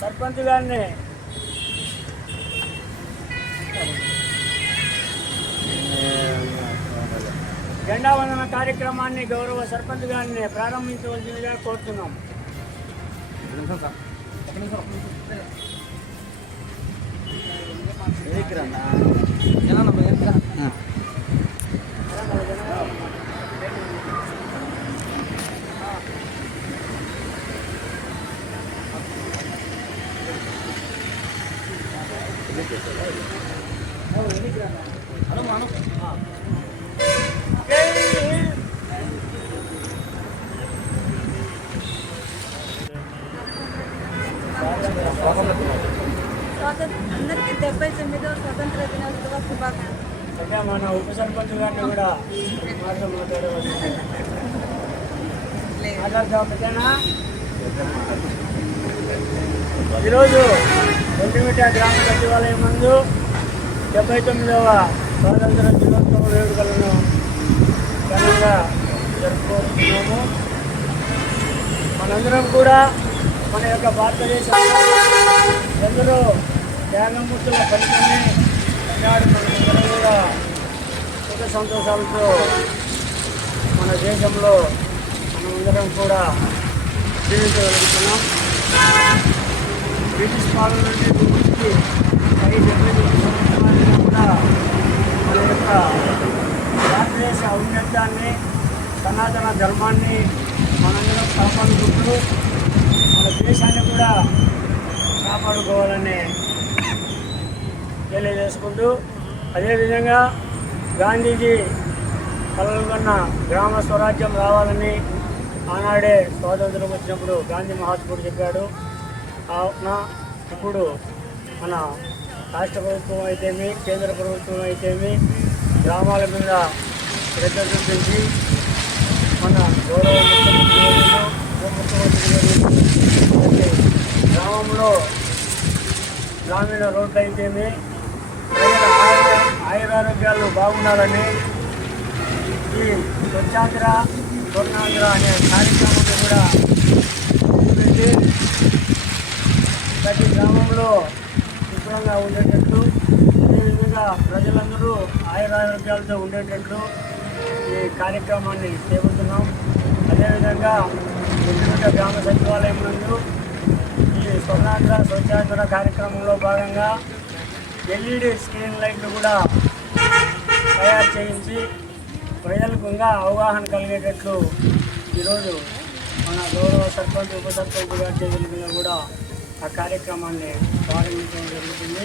సర్పంచ్ గారిని. జెండా వందన కార్యక్రమాన్ని గౌరవ సర్పంచ్ గారిని ప్రారంభించవలసిందిగా కోరుతున్నాం. జై అందరికీ డెబ్బై తొమ్మిదవ స్వతంత్ర దినోత్సవ శుభాకాంక్షలు మన ఉప సర్పంచ్ గారిని కూడా మాట మాట్లాడదాం ఈరోజు ఒంటిమిట గ్రామ సచివాలయం ముందు డెబ్బై తొమ్మిదవ స్వాతంత్ర దినోత్సవ వేడుకలను ఘనంగా జరుపుకుంటున్నాము. మనందరం కూడా మన యొక్క భారతదేశంలో ఎందరో త్యాగమూర్తుల ఫలితమే ఈనాడు మనందరం కూడా సుఖ సంతోషాలతో మన దేశంలో మనమందరం కూడా జీవించగలుగుతున్నాం. బ్రిటిష్ పాలన నుండి విముక్తి అయి డెబ్బై సంవత్సరాలుగా కూడా మన యొక్క భారతదేశ ఔన్నత్యాన్ని సనాతన ధర్మాన్ని మనందరం కాపాడుకుంటూ మన దేశాన్ని కూడా కాపాడుకోవాలని తెలియజేసుకుంటూ అదేవిధంగా గాంధీజీ కలలుగన్న గ్రామ స్వరాజ్యం రావాలని ఆనాడే స్వాతంత్రం వచ్చినప్పుడు గాంధీ మహాత్ముడు చెప్పాడు. కావున ఇప్పుడు మన రాష్ట్ర ప్రభుత్వం అయితేమి కేంద్ర ప్రభుత్వం అయితేమి గ్రామాల మీద శ్రద్ధ చూపించి మన గౌరవ ముఖ్యమంత్రి గ్రామంలో గ్రామీణ రోడ్లు అయితేమి ప్రజల ఆయురారోగ్యాలు బాగుండాలని ఈ స్వచ్ఛాంధ్ర స్వర్ణాంధ్ర అనే కార్యక్రమాన్ని కూడా ప్రతి గ్రామంలో శుభ్రంగా ఉండేటట్లు అదేవిధంగా ప్రజలందరూ ఆయురారోగ్యాలతో ఉండేటట్లు ఈ కార్యక్రమాన్ని చేపడుతున్నాం. అదేవిధంగా ముఖ్యమంత్రి గ్రామ సచివాలయం నందు ఈ స్వర్ణాంధ్ర స్వచ్ఛాంధ్ర కార్యక్రమంలో భాగంగా ఎల్ఈడి స్క్రీన్ లైట్లు కూడా తయారు చేయించి ప్రజలకు ఇంకా అవగాహన కలిగేటట్లు ఈరోజు మన గౌరవ సర్పంచ్ ఉప సర్పంచ్ గారి చేతుల మీద కూడా ఆ కార్యక్రమాన్ని ప్రారంభించడం జరుగుతుంది.